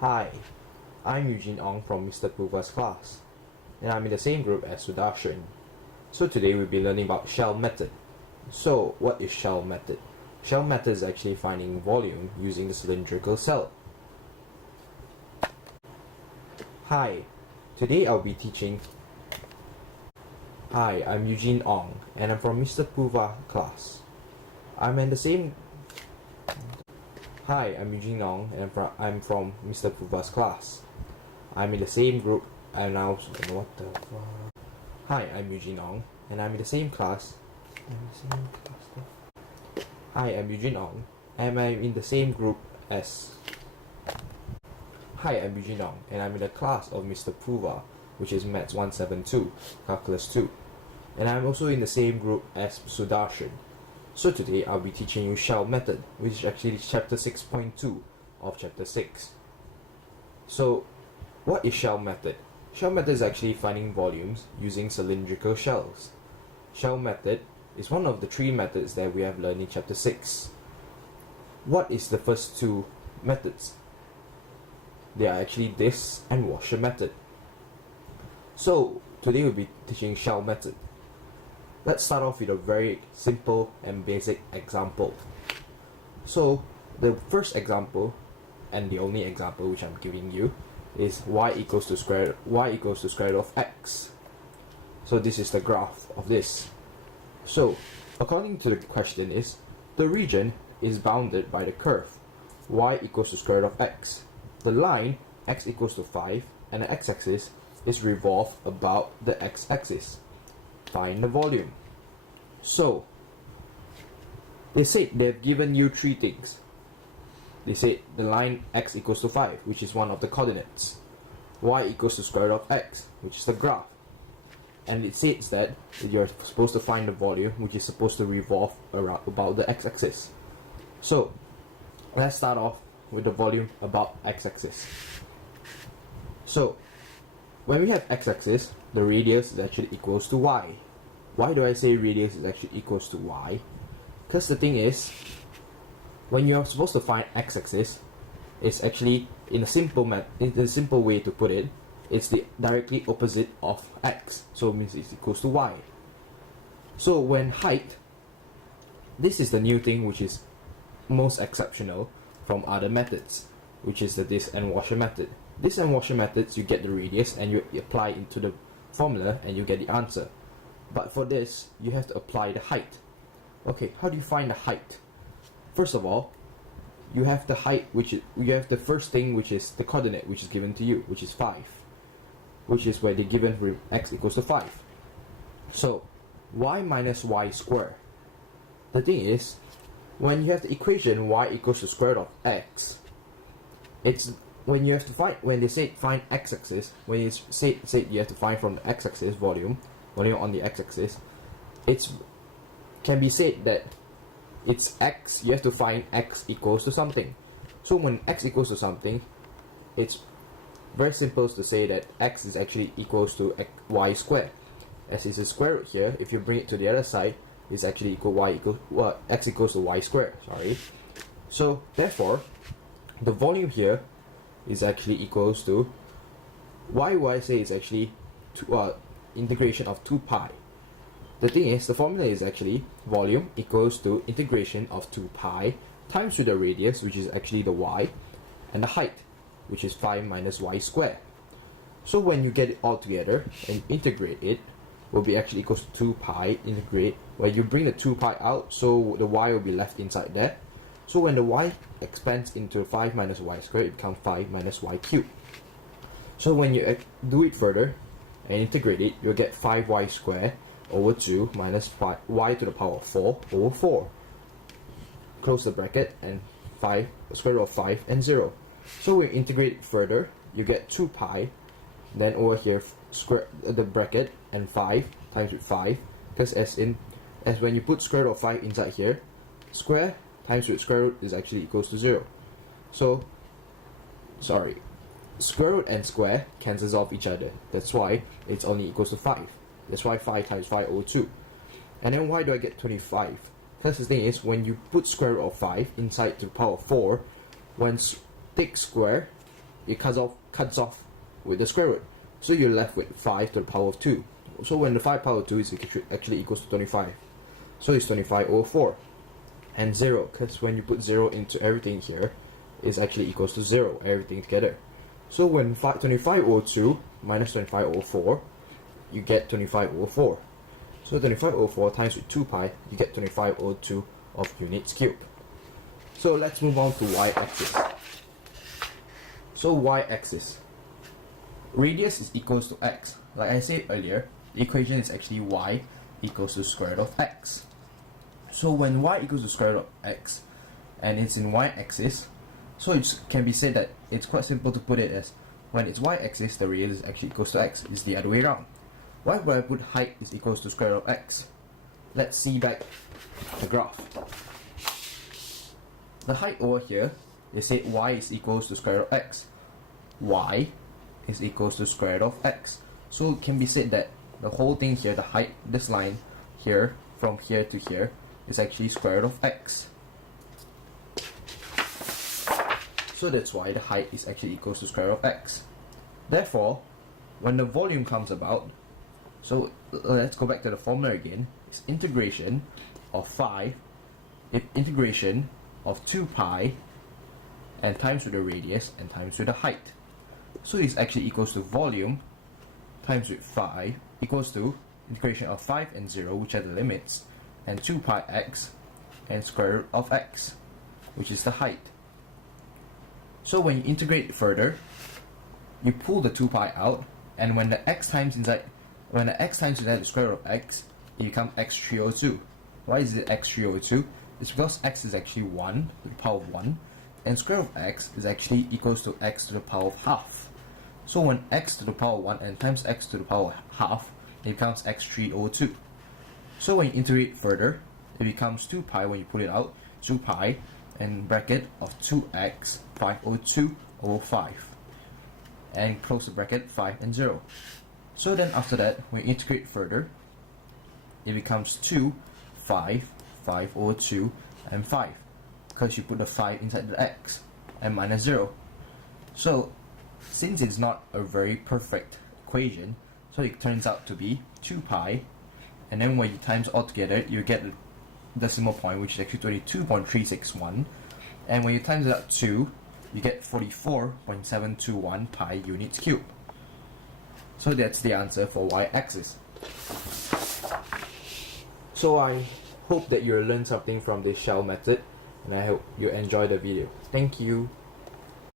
Hi, I'm Eugene Ong from Mr. Puva's class, and I'm in the same group as Sudarshan. So today we'll be learning about shell method. So what is shell method? Shell method is actually finding volume using the cylindrical cell. Hi, today I'll be teaching. Hi, I'm Eugene Ong, and I'm from Mr. Puva class. I'm in the same. Hi, I'm Eugene Ong, and I'm from Mr. Puva's class. I'm in the same group. I'm now. What the fuck? Hi, I'm Eugene Ong, and I'm in the same class. Hi, I'm Eugene Ong, and I'm in the same group as. Hi, I'm Eugene Ong, and I'm in the class of Mr. Puva, which is Maths 172, Calculus 2. And I'm also in the same group as Sudarshan. So today I'll be teaching you shell method, which is actually chapter 6.2 of chapter 6. So what is shell method? Shell method is actually finding volumes using cylindrical shells. Shell method is one of the three methods that we have learned in chapter 6. What is the first two methods? They are actually this and washer method. So today we'll be teaching shell method. Let's start off with a very simple and basic example. So the first example, and the only example which I'm giving you, is y equals to square root of x. So this is the graph of this. So according to the question is, the region is bounded by the curve y equals to square root of x. The line x equals to 5 and the x-axis is revolved about the x-axis. Find the volume. So they said they've given you three things. They said the line x equals to 5, which is one of the coordinates, y equals to square root of x, which is the graph, and it says that you're supposed to find the volume, which is supposed to revolve around about the x-axis. So let's start off with the volume about x-axis. So when we have x-axis, the radius is actually equals to y. Why do I say radius is actually equals to y? Because the thing is, when you're supposed to find x-axis, it's actually in a simple way to put it, it's the directly opposite of x. So it means it's equals to y. So when height, this is the new thing which is most exceptional from other methods, which is the this and washer method. This and washer methods, you get the radius and you apply into the formula and you get the answer. But for this, you have to apply the height. Okay, how do you find the height? First of all, you have the height, you have the first thing, which is the coordinate which is given to you, which is 5, which is where they're given x equals to 5. So y minus y square. The thing is, when you have the equation y equals to square root of x, it's when you have to find, when they say find x-axis, when you say you have to find from the x-axis volume on the x-axis, it's can be said that it's x, you have to find x equals to something. So when x equals to something, it's very simple to say that x is actually equals to y squared. As it's a square root here, if you bring it to the other side, it's actually x equals to y squared, sorry. So therefore, the volume here is actually equals to, why would I say it's actually integration of 2 pi. The thing is, the formula is actually volume equals to integration of 2 pi times with the radius, which is actually the y, and the height, which is 5 minus y squared. So when you get it all together and integrate it, will be actually equals to 2 pi integrate, where you bring the 2 pi out, so the y will be left inside there. So when the y expands into 5 minus y squared, it becomes 5 minus y cubed. So when you do it further and integrate it, you'll get 5y squared over 2 minus y to the power of 4 over 4. Close the bracket, and 5, square root of 5 and 0. So we integrate it further, you get 2 pi, then over here square the bracket, and 5 times with 5, because as when you put square root of 5 inside here, square times with square root is actually equals to 0. So square root and square cancels off each other. That's why it's only equals to 5. That's why 5 times 5 over 2. And then why do I get 25? Because the thing is, when you put square root of 5 inside to the power of 4, when take square it cuts off with the square root. So you're left with 5 to the power of 2. So when the 5 power of 2 is actually equals to 25. So it's 25 over 4. And 0, because when you put 0 into everything here, it's actually equals to 0, everything together. So when 25 over 2 minus 25 over 4, you get 25 over 4. So 25 over 4 times with 2 pi, you get 25 over 2 of units cubed. So let's move on to y-axis. So y-axis. Radius is equals to x. Like I said earlier, the equation is actually y equals to square root of x. So when y equals to square root of x, and it's in y-axis, so it can be said that it's quite simple to put it as when it's y-axis, the radius is actually equals to x. It's the other way around. Why would I put height is equals to square root of x? Let's see back the graph. The height over here, they say y is equals to square root of x. Y is equals to square root of x. So it can be said that the whole thing here, the height, this line here, from here to here, is actually square root of x. So that's why the height is actually equals to square root of x. Therefore, when the volume comes about, so let's go back to the formula again. It's integration of integration of 2 pi and times with the radius and times with the height. So it's actually equals to volume times with 5 equals to integration of 5 and 0, which are the limits, and 2 pi x and square root of x, which is the height. So when you integrate further, you pull the 2 pi out, and when the x times inside the square root of x, it becomes x3 over 2. Why is it x3 over 2? It's because x is actually 1 to the power of 1, and square root of x is actually equals to x to the power of half. So when x to the power of 1 and times x to the power of half, it becomes x3 over 2. So when you integrate further, it becomes 2 pi when you put it out, 2 pi and bracket of 2x 5 over 2 over 5, and close the bracket 5 and 0. So then after that, when you integrate further, it becomes 2, 5, 5 over 2 and 5, because you put the 5 inside the x, and minus 0. So since it's not a very perfect equation, so it turns out to be 2 pi, and then when you times all together, you get the decimal point, which is actually 22.361, and when you times it out 2, you get 44.721 pi units cubed. So that's the answer for y-axis. So I hope that you learned something from this shell method, and I hope you enjoy the video. Thank you.